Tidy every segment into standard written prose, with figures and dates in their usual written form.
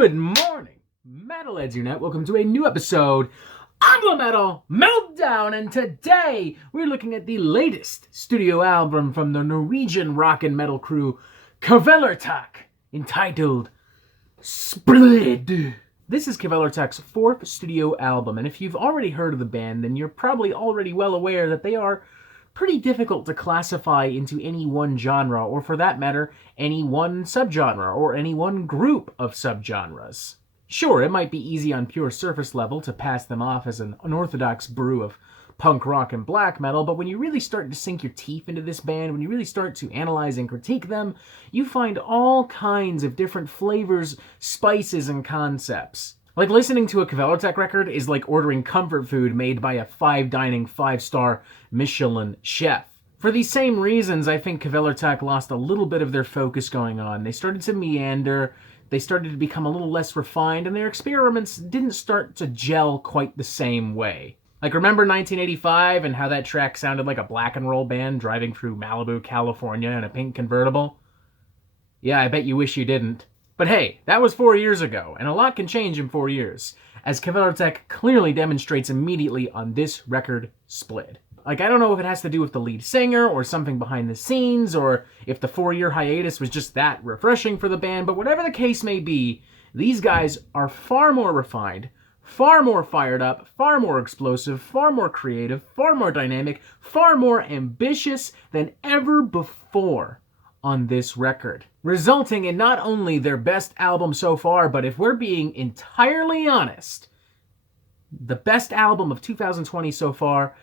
Good morning, Metalheads Unite. Welcome to a new episode of the Metal Meltdown, and today we're looking at the latest studio album from the Norwegian rock and metal crew Kvelertak, entitled Splid. This is Kvelertak's fourth studio album, and if you've already heard of the band, then you're probably already well aware that they are pretty difficult to classify into any one genre, or for that matter, any one subgenre, or any one group of subgenres. Sure, it might be easy on pure surface level to pass them off as an unorthodox brew of punk rock and black metal, but when you really start to sink your teeth into this band, when you really start to analyze and critique them, you find all kinds of different flavors, spices, and concepts. Like listening to a Kvelertak record is like ordering comfort food made by a five-dining, five-star Michelin chef. For these same reasons, I think Kvelertak lost a little bit of their focus going on. They started to meander, they started to become a little less refined, and their experiments didn't start to gel quite the same way. Like, remember 1985 and how that track sounded like a black and roll band driving through Malibu, California in a pink convertible? Yeah, I bet you wish you didn't. But hey, that was 4 years ago, and a lot can change in 4 years, as Kvelertak clearly demonstrates immediately on this record, Splid. Like, I don't know if it has to do with the lead singer, or something behind the scenes, or if the 4-year hiatus was just that refreshing for the band, but whatever the case may be, these guys are far more refined, far more fired up, far more explosive, far more creative, far more dynamic, far more ambitious than ever before on this record, resulting in not only their best album so far, but if we're being entirely honest, the best album of 2020 so far,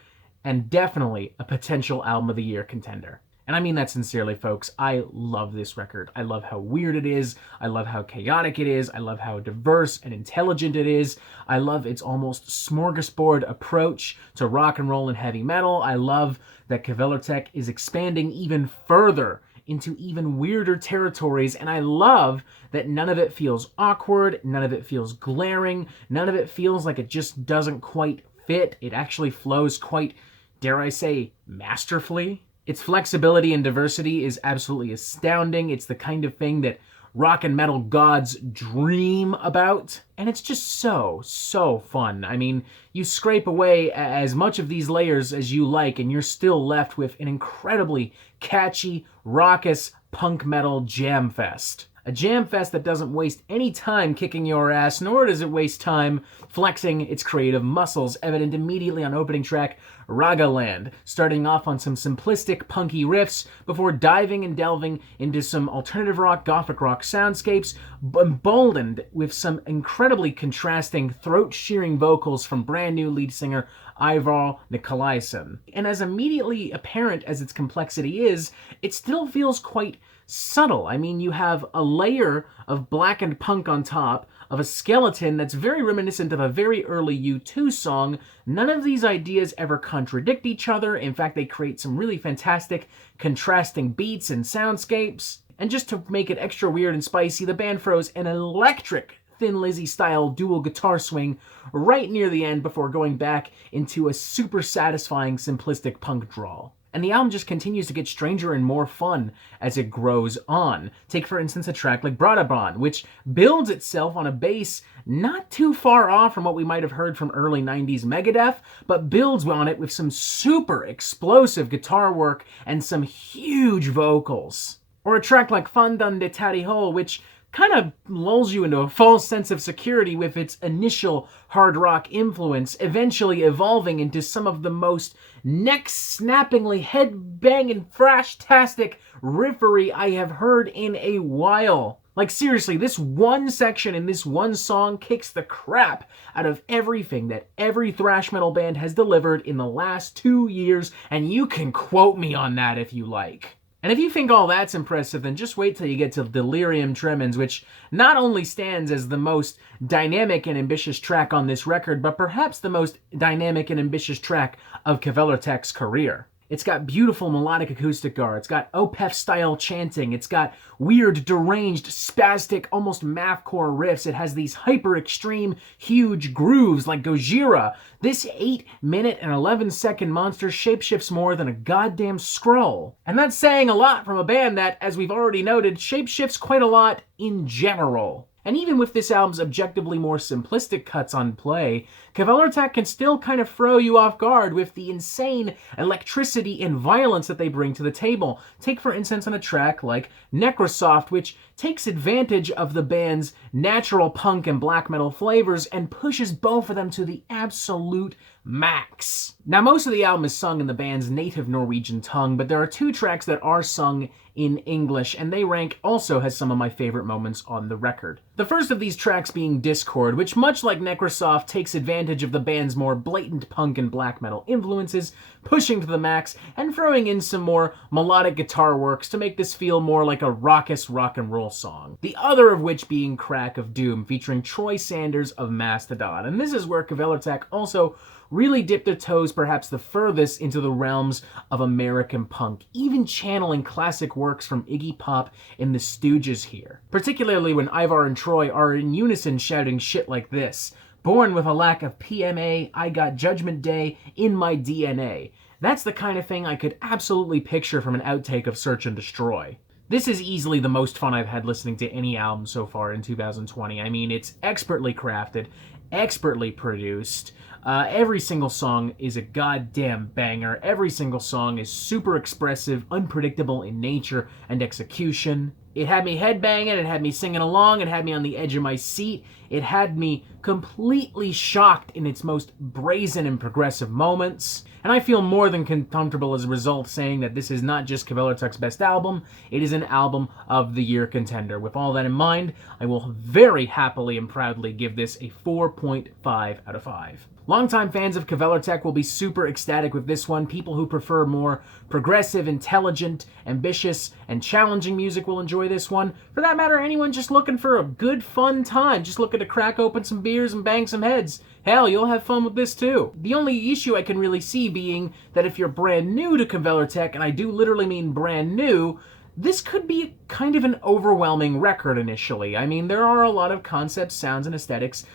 and definitely a potential album of the year contender. And I mean that sincerely, folks. I love this record. I love how weird it is. I love how chaotic it is. I love how diverse and intelligent it is. I love its almost smorgasbord approach to rock and roll and heavy metal. I love that Kvelertak is expanding even further into even weirder territories, and I love that none of it feels awkward, none of it feels glaring, none of it feels like it just doesn't quite fit. It actually flows quite, dare I say, masterfully. Its flexibility and diversity is absolutely astounding. It's the kind of thing that rock and metal gods dream about, and it's just so fun. I mean, you scrape away as much of these layers as you like, and you're still left with an incredibly catchy, raucous punk metal jam fest. A jam fest that doesn't waste any time kicking your ass, nor does it waste time flexing its creative muscles, evident immediately on opening track Ragaland, starting off on some simplistic punky riffs before diving and delving into some alternative rock, gothic rock soundscapes, emboldened with some incredibly contrasting, throat-shearing vocals from brand new lead singer Ivar Nikolaisen. And as immediately apparent as its complexity is, it still feels quite subtle. I mean, you have a layer of blackened punk on top of a skeleton that's very reminiscent of a very early U2 song. None of these ideas ever contradict each other. In fact, they create some really fantastic contrasting beats and soundscapes. And just to make it extra weird and spicy, the band throws an electric Thin Lizzy style dual guitar swing right near the end before going back into a super satisfying simplistic punk drawl. And the album just continues to get stranger and more fun as it grows on. Take, for instance, a track like Brautaban, which builds itself on a bass not too far off from what we might have heard from early 90s Megadeth, but builds on it with some super explosive guitar work and some huge vocals. Or a track like Fandan de Tarihol, which kind of lulls you into a false sense of security with its initial hard rock influence, eventually evolving into some of the most neck-snappingly head-banging thrashtastic riffery I have heard in a while. Like, seriously, this one section in this one song kicks the crap out of everything that every thrash metal band has delivered in the last 2 years, and you can quote me on that if you like. And if you think all that's impressive, then just wait till you get to Delirium Tremens, which not only stands as the most dynamic and ambitious track on this record, but perhaps the most dynamic and ambitious track of Kvelertak's career. It's got beautiful melodic acoustic guitar, it's got Opeth-style chanting, it's got weird, deranged, spastic, almost mathcore riffs, it has these hyper-extreme, huge grooves like Gojira. This 8-minute and 11-second monster shapeshifts more than a goddamn scroll. And that's saying a lot from a band that, as we've already noted, shapeshifts quite a lot in general. And even with this album's objectively more simplistic cuts on play, Kvelertak can still kind of throw you off guard with the insane electricity and violence that they bring to the table. Take, for instance, on a track like Necrosoft, which takes advantage of the band's natural punk and black metal flavors and pushes both of them to the absolute max. Now, most of the album is sung in the band's native Norwegian tongue, but there are 2 tracks that are sung in English, and they rank also as some of my favorite moments on the record. The first of these tracks being Discord, which, much like Necrosoft, takes advantage of the band's more blatant punk and black metal influences, pushing to the max, and throwing in some more melodic guitar works to make this feel more like a raucous rock and roll song. The other of which being Crack of Doom, featuring Troy Sanders of Mastodon. And this is where Kvelertak also really dipped their toes perhaps the furthest into the realms of American punk, even channeling classic works from Iggy Pop and the Stooges here. Particularly when Ivar and Troy are in unison shouting shit like this: "Born with a lack of PMA, I got Judgment Day in my DNA." That's the kind of thing I could absolutely picture from an outtake of Search and Destroy. This is easily the most fun I've had listening to any album so far in 2020. I mean, it's expertly crafted, expertly produced. Every single song is a goddamn banger. Every single song is super expressive, unpredictable in nature and execution. It had me headbanging, it had me singing along, it had me on the edge of my seat, it had me completely shocked in its most brazen and progressive moments. And I feel more than comfortable as a result saying that this is not just Kvelertak's best album, it is an album of the year contender. With all that in mind, I will very happily and proudly give this a 4.5 out of 5. Longtime fans of Kvelertak will be super ecstatic with this one. People who prefer more progressive, intelligent, ambitious, and challenging music will enjoy this one. For that matter, anyone just looking for a good, fun time, just looking to crack open some beers and bang some heads, hell, you'll have fun with this too. The only issue I can really see being that if you're brand new to Kvelertak, and I do literally mean brand new, this could be kind of an overwhelming record initially. I mean, there are a lot of concepts, sounds, and aesthetics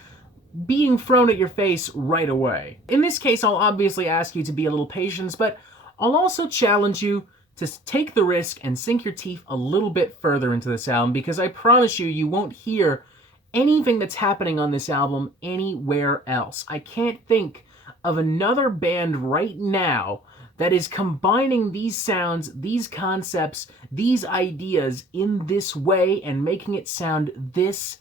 being thrown at your face right away. In this case, I'll obviously ask you to be a little patient, but I'll also challenge you to take the risk and sink your teeth a little bit further into this album, because I promise you, you won't hear anything that's happening on this album anywhere else. I can't think of another band right now that is combining these sounds, these concepts, these ideas in this way and making it sound this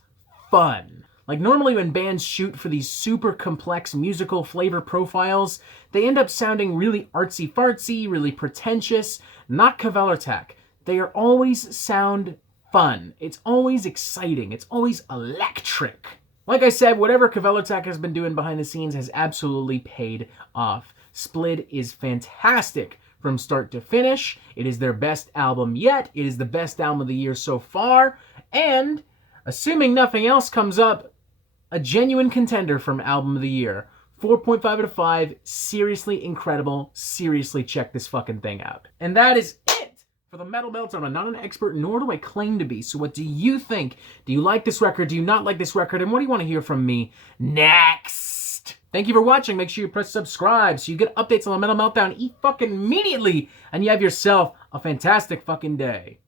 fun. Like, normally when bands shoot for these super complex musical flavor profiles, they end up sounding really artsy-fartsy, really pretentious. Not Kvelertak. They are always sound fun. It's always exciting. It's always electric. Like I said, whatever Kvelertak has been doing behind the scenes has absolutely paid off. Splid is fantastic from start to finish. It is their best album yet. It is the best album of the year so far. And, assuming nothing else comes up, a genuine contender from Album of the Year. 4.5 out of 5. Seriously incredible. Seriously check this fucking thing out. And that is it for the Metal Meltdown. I'm not an expert, nor do I claim to be. So what do you think? Do you like this record? Do you not like this record? And what do you want to hear from me next? Thank you for watching. Make sure you press subscribe so you get updates on the Metal Meltdown fucking immediately. And you have yourself a fantastic fucking day.